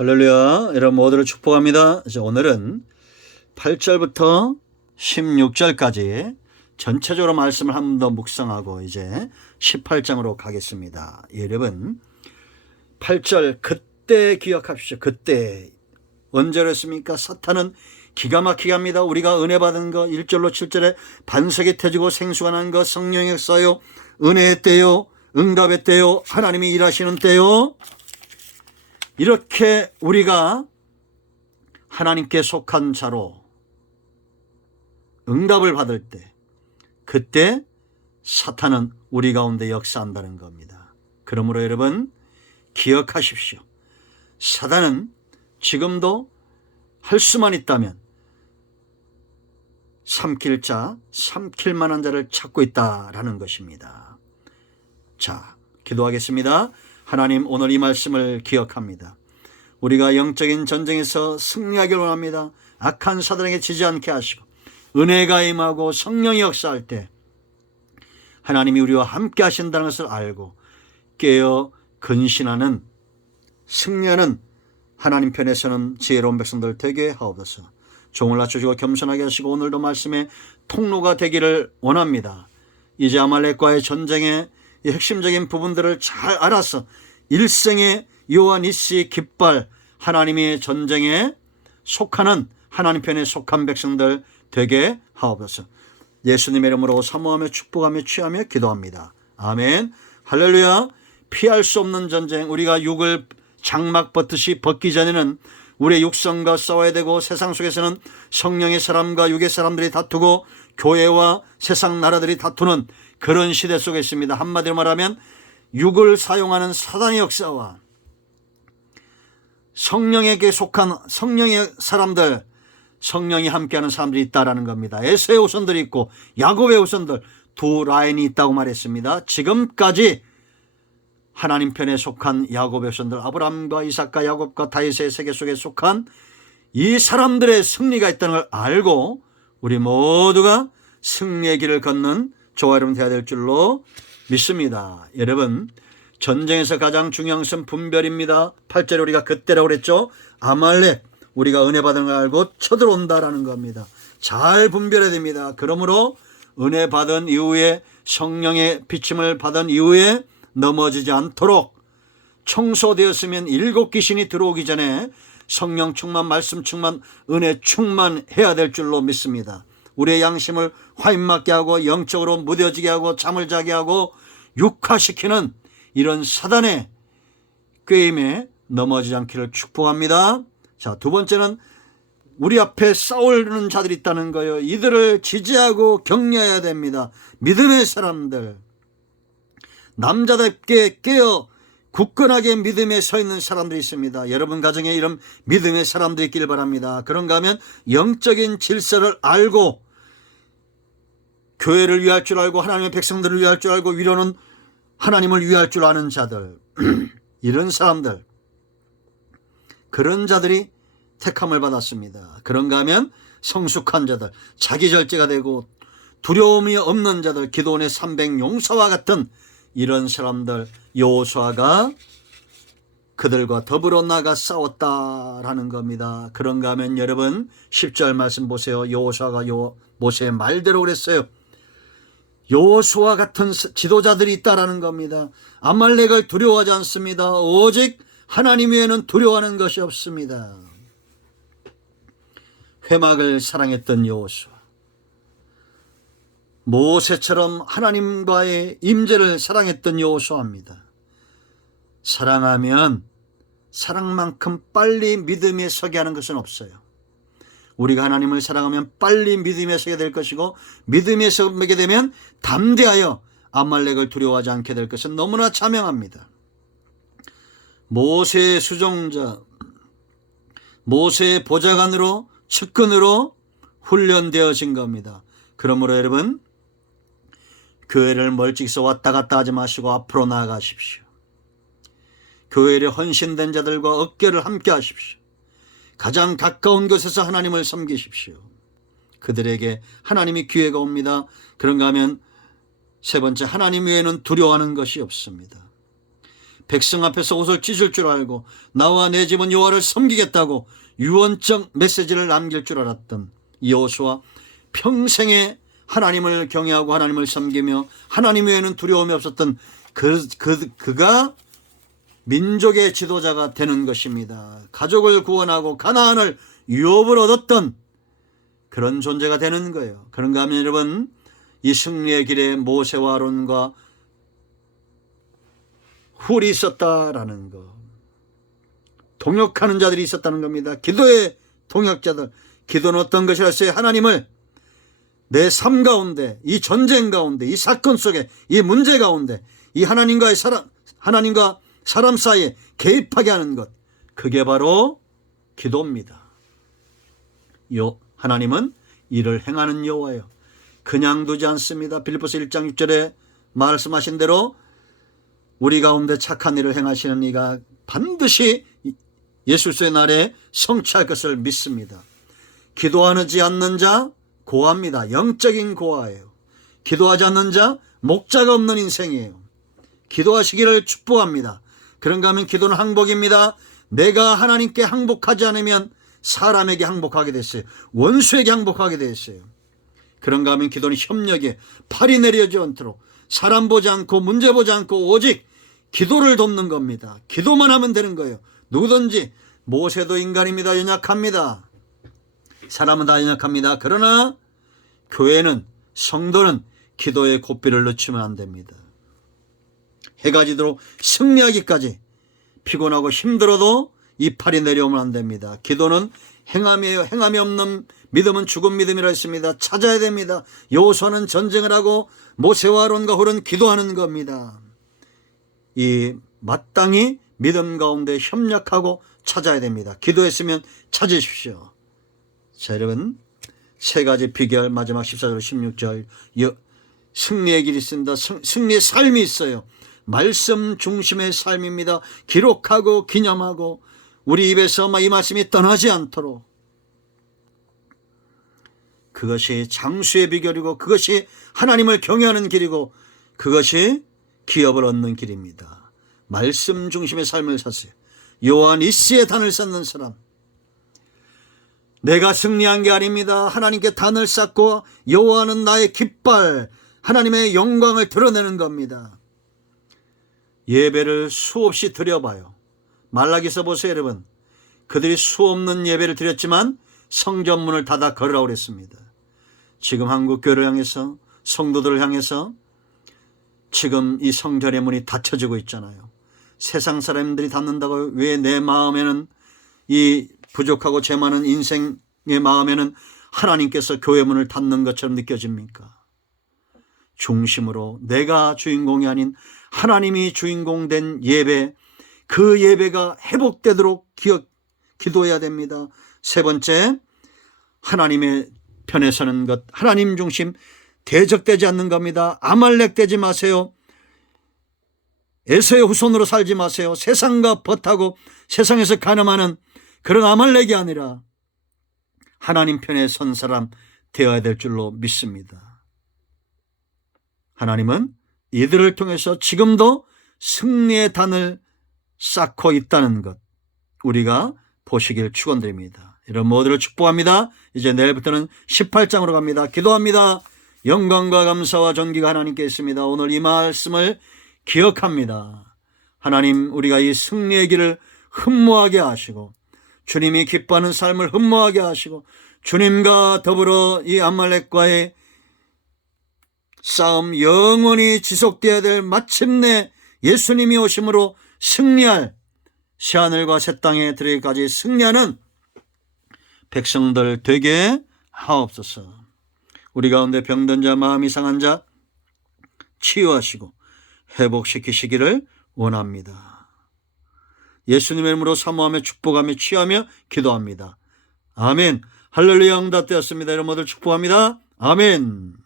할렐루야. 여러분 모두를 축복합니다. 오늘은 8절부터 16절까지 전체적으로 말씀을 한 번 더 묵상하고 이제 18장으로 가겠습니다. 여러분 8절 그때 기억하십시오. 그때 언제였습니까? 사탄은 기가 막히게 합니다. 우리가 은혜 받은 거 1절로 7절에 반석이 터지고 생수가 난 거 성령의 역사요, 은혜의 때요, 응답의 때요, 하나님이 일하시는 때요. 이렇게 우리가 하나님께 속한 자로 응답을 받을 때 그때 사탄은 우리 가운데 역사한다는 겁니다. 그러므로 여러분 기억하십시오. 사탄은 지금도 할 수만 있다면 삼킬 만한 자를 찾고 있다라는 것입니다. 자, 기도하겠습니다. 하나님, 오늘 이 말씀을 기억합니다. 우리가 영적인 전쟁에서 승리하기를 원합니다. 악한 사단에게 지지 않게 하시고 은혜가 임하고 성령이 역사할 때 하나님이 우리와 함께 하신다는 것을 알고 깨어 근신하는 승리하는 하나님 편에 서는 지혜로운 백성들 되게 하옵소서. 종을 낮추시고 겸손하게 하시고 오늘도 말씀의 통로가 되기를 원합니다. 이제 아말렉과의 전쟁의 이 핵심적인 부분들을 잘 알아서 일생의 요한니시 깃발 하나님의 전쟁에 속하는 하나님 편에 속한 백성들 되게 하옵소서. 예수님의 이름으로 사모하며 축복하며 취하며 기도합니다. 아멘. 할렐루야. 피할 수 없는 전쟁, 우리가 육을 장막 벗듯이 벗기 전에는 우리의 육성과 싸워야 되고 세상 속에서는 성령의 사람과 육의 사람들이 다투고 교회와 세상 나라들이 다투는 그런 시대 속에 있습니다. 한마디로 말하면 육을 사용하는 사단의 역사와 성령에게 속한 성령의 사람들, 성령이 함께하는 사람들이 있다라는 겁니다. 에서의 후손들이 있고 야곱의 후손들 두 라인이 있다고 말했습니다. 지금까지 하나님 편에 속한 야곱의 후손들, 아브라함과 이삭과 야곱과 다윗의 세계 속에 속한 이 사람들의 승리가 있다는 걸 알고 우리 모두가 승리의 길을 걷는 저와 여러분 되어야 될 줄로 믿습니다. 여러분 전쟁에서 가장 중요한 것은 분별입니다. 8절에 우리가 그때라고 그랬죠. 아말렉, 우리가 은혜 받은 걸 알고 쳐들어온다라는 겁니다. 잘 분별해야 됩니다. 그러므로 은혜 받은 이후에 성령의 비침을 받은 이후에 넘어지지 않도록 청소되었으면 7 귀신이 들어오기 전에 성령 충만, 말씀 충만, 은혜 충만해야 될 줄로 믿습니다. 우리의 양심을 화인맞게 하고 영적으로 무뎌지게 하고 잠을 자게 하고 육화시키는 이런 사단의 꾀임에 넘어지지 않기를 축복합니다. 자, 두 번째는 우리 앞에 싸우는 자들이 있다는 거예요. 이들을 지지하고 격려해야 됩니다. 믿음의 사람들, 남자답게 깨어 굳건하게 믿음에 서 있는 사람들이 있습니다. 여러분 가정에 이런 믿음의 사람들이 있길 바랍니다. 그런가 하면 영적인 질서를 알고 교회를 위할 줄 알고 하나님의 백성들을 위할 줄 알고 위로는 하나님을 위할 줄 아는 자들 이런 사람들, 그런 자들이 택함을 받았습니다. 그런가 하면 성숙한 자들, 자기 절제가 되고 두려움이 없는 자들, 기도원의 300 용사와 같은 이런 사람들, 여호수아가 그들과 더불어 나가 싸웠다라는 겁니다. 그런가 하면 여러분 10절 말씀 보세요. 여호수아가 모세의 말대로 그랬어요. 여호수아 같은 지도자들이 있다라는 겁니다. 아말렉을 두려워하지 않습니다. 오직 하나님 외에는 두려워하는 것이 없습니다. 회막을 사랑했던 여호수아, 모세처럼 하나님과의 임재를 사랑했던 여호수아입니다. 사랑하면 사랑만큼 빨리 믿음에 서게 하는 것은 없어요. 우리가 하나님을 사랑하면 빨리 믿음에 서게 될 것이고 믿음에 서게 되면 담대하여 아말렉을 두려워하지 않게 될 것은 너무나 자명합니다. 모세의 수종자, 모세의 보좌관으로 측근으로 훈련되어진 겁니다. 그러므로 여러분 교회를 멀찍이서 왔다 갔다 하지 마시고 앞으로 나아가십시오. 교회에 헌신된 자들과 어깨를 함께 하십시오. 가장 가까운 곳에서 하나님을 섬기십시오. 그들에게 하나님이 기회가 옵니다. 그런가 하면 세 번째, 하나님 외에는 두려워하는 것이 없습니다. 백성 앞에서 옷을 찢을 줄 알고 나와 내 집은 여호와를 섬기겠다고 유언적 메시지를 남길 줄 알았던 여호수아, 평생에 하나님을 경외하고 하나님을 섬기며 하나님 외에는 두려움이 없었던 그가 민족의 지도자가 되는 것입니다. 가족을 구원하고 가나안을 유업을 얻었던 그런 존재가 되는 거예요. 그런가 하면 여러분, 이 승리의 길에 모세와 아론과 훌이 있었다라는 거, 동역하는 자들이 있었다는 겁니다. 기도의 동역자들. 기도는 어떤 것이었어요? 하나님을 내 삶 가운데, 이 전쟁 가운데, 이 사건 속에, 이 문제 가운데, 이 하나님과 사람 사이에 개입하게 하는 것, 그게 바로 기도입니다. 하나님은 이를 행하는 여호와예요. 그냥 두지 않습니다. 빌립보서 1장 6절에 말씀하신 대로 우리 가운데 착한 일을 행하시는 이가 반드시 예수의 날에 성취할 것을 믿습니다. 기도하지 않는 자 고아입니다. 영적인 고아예요. 기도하지 않는 자 목자가 없는 인생이에요. 기도하시기를 축복합니다. 그런가 하면 기도는 항복입니다. 내가 하나님께 항복하지 않으면 사람에게 항복하게 됐어요. 원수에게 항복하게 됐어요. 그런가 하면 기도는 협력에 팔이 내려지 않도록 사람 보지 않고 문제 보지 않고 오직 기도를 돕는 겁니다. 기도만 하면 되는 거예요. 누구든지. 모세도 인간입니다. 연약합니다. 사람은 다 연약합니다. 그러나 교회는, 성도는 기도의 고삐를 놓치면 안 됩니다. 해가 지도록 승리하기까지 피곤하고 힘들어도 이 팔이 내려오면 안 됩니다. 기도는 행함이에요. 행함이 없는 믿음은 죽은 믿음이라 했습니다. 찾아야 됩니다. 여호수아는 전쟁을 하고 모세와 아론과 훌은 기도하는 겁니다. 이 마땅히 믿음 가운데 협력하고 찾아야 됩니다. 기도했으면 찾으십시오. 자, 여러분, 세 가지 비결, 마지막 14절 16절 승리의 길이 있습니다. 승리의 삶이 있어요. 말씀 중심의 삶입니다. 기록하고 기념하고 우리 입에서 이 말씀이 떠나지 않도록, 그것이 장수의 비결이고 그것이 하나님을 경외하는 길이고 그것이 기업을 얻는 길입니다. 말씀 중심의 삶을 사세요. 여호와 니시의 단을 쌓는 사람, 내가 승리한 게 아닙니다. 하나님께 단을 쌓고 여호와는 나의 깃발, 하나님의 영광을 드러내는 겁니다. 예배를 수없이 드려봐요. 말라기서 보세요, 여러분. 그들이 수없는 예배를 드렸지만 성전문을 닫아 걸으라고 그랬습니다. 지금 한국 교회를 향해서, 성도들을 향해서 지금 이 성전의 문이 닫혀지고 있잖아요. 세상 사람들이 닫는다고 왜 내 마음에는, 이 부족하고 죄 많은 인생의 마음에는 하나님께서 교회 문을 닫는 것처럼 느껴집니까? 중심으로 내가 주인공이 아닌 하나님이 주인공 된 예배, 그 예배가 회복되도록 기도해야 됩니다. 세 번째, 하나님의 편에 서는 것, 하나님 중심, 대적되지 않는 겁니다. 아말렉 되지 마세요. 에서의 후손으로 살지 마세요. 세상과 벗하고 세상에서 가늠하는 그런 아말렉이 아니라 하나님 편에 선 사람 되어야 될 줄로 믿습니다. 하나님은 이들을 통해서 지금도 승리의 단을 쌓고 있다는 것, 우리가 보시길 축원드립니다. 이런 모두를 축복합니다. 이제 내일부터는 18장으로 갑니다. 기도합니다. 영광과 감사와 존귀가 하나님께 있습니다. 오늘 이 말씀을 기억합니다. 하나님, 우리가 이 승리의 길을 흠모하게 하시고 주님이 기뻐하는 삶을 흠모하게 하시고 주님과 더불어 이 아말렉과의 싸움 영원히 지속되어야 될 마침내 예수님이 오심으로 승리할 새하늘과 새 땅에 들어가기까지 승리하는 백성들 되게 하옵소서. 우리 가운데 병든 자, 마음이 상한 자 치유하시고 회복시키시기를 원합니다. 예수님의 이름으로 사모하며 축복하며 취하며 기도합니다. 아멘. 할렐루야. 응답되었습니다. 여러분 모두 축복합니다. 아멘.